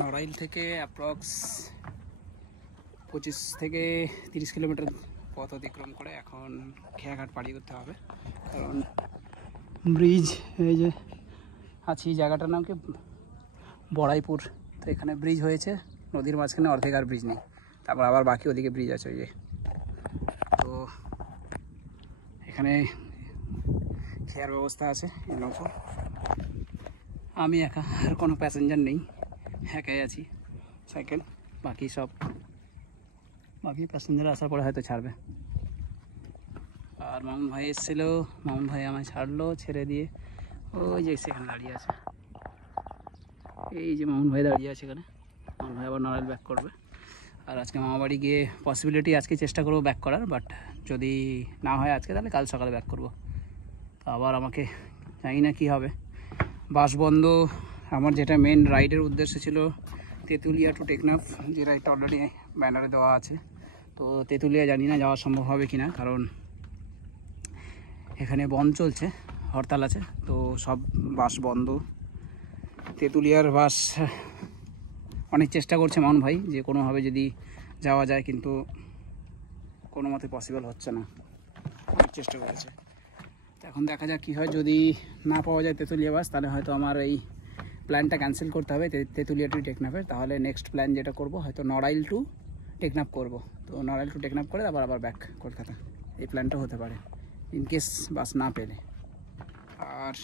নড়াইল থেকে অ্যাপ্রক্স 25 থেকে 30 কিলোমিটার পথ অতিক্রম করে এখন খেয়াঘাট পাড়ি করতে হবে, কারণ ব্রিজ এই যে আছে, এই জায়গাটার নাম কি বড়াইপুর। তো এখানে ব্রিজ হয়েছে, নদীর মাঝখানে অর্ধেক আর ব্রিজ নেই, তারপর আবার বাকি ওদিকে ব্রিজ আছে ওই যে। তো এখানে খেয়ার ব্যবস্থা আছে নৌকো। আমি একা, আর কোনো প্যাসেঞ্জার নেই, একাই আছি সাইকেল। বাকি প্যাসেঞ্জার আসার পরে হয়তো ছাড়বে। আর মামুন ভাই এসেছিল, মামুন ভাই আমায় ছাড়লো, ছেড়ে দিয়ে ওই যে সেখানে দাঁড়িয়ে আছে। এই যে মামুন ভাই দাঁড়িয়ে আছে এখানে। মামুন ভাই আবার নড়াইল ব্যাক করবে। আর আজকে মামাবাড়ি গিয়ে পসিবিলিটি আজকে চেষ্টা করবো ব্যাক করার, বাট যদি না হয় আজকে তাহলে কাল সকালে ব্যাক করবো। তো আবার আমাকে জানি না কী হবে। বাসবন্ধ আমার যেটা মেন রাইডের উদ্দেশ্য ছিল তেঁতুলিয়া টু টেকনাফ, যে রাইডটা অলরেডি ব্যানারে দেওয়া আছে। তো তেঁতুলিয়া জানি না যাওয়া সম্ভব হবে কি না, কারণ এখানে বন্ধ চলছে, হরতাল আছে, তো সব বাস বন্ধ। তেঁতুলিয়ার বাস অনেক চেষ্টা করছে মামুন ভাই যে কোনোভাবে যদি যাওয়া যায়, কিন্তু কোনো মতে পসিবল হচ্ছে না, অনেক চেষ্টা করেছে। তো এখন দেখা যাক কী হয়। যদি না পাওয়া যায় তেঁতুলিয়া বাস, তাহলে হয়তো আমার এই প্ল্যানটা ক্যান্সেল করতে হবে তেঁতুলিয়া টু টেকনাফের। তাহলে নেক্সট প্ল্যান যেটা করব হয়তো নড়াইল টু টেকনাফ করব। তো নড়াইল টু টেকনাফ করে আবার ব্যাক কলকাতা, এই প্ল্যানটা হতে পারে ইনকেস বাস না পেলে। আর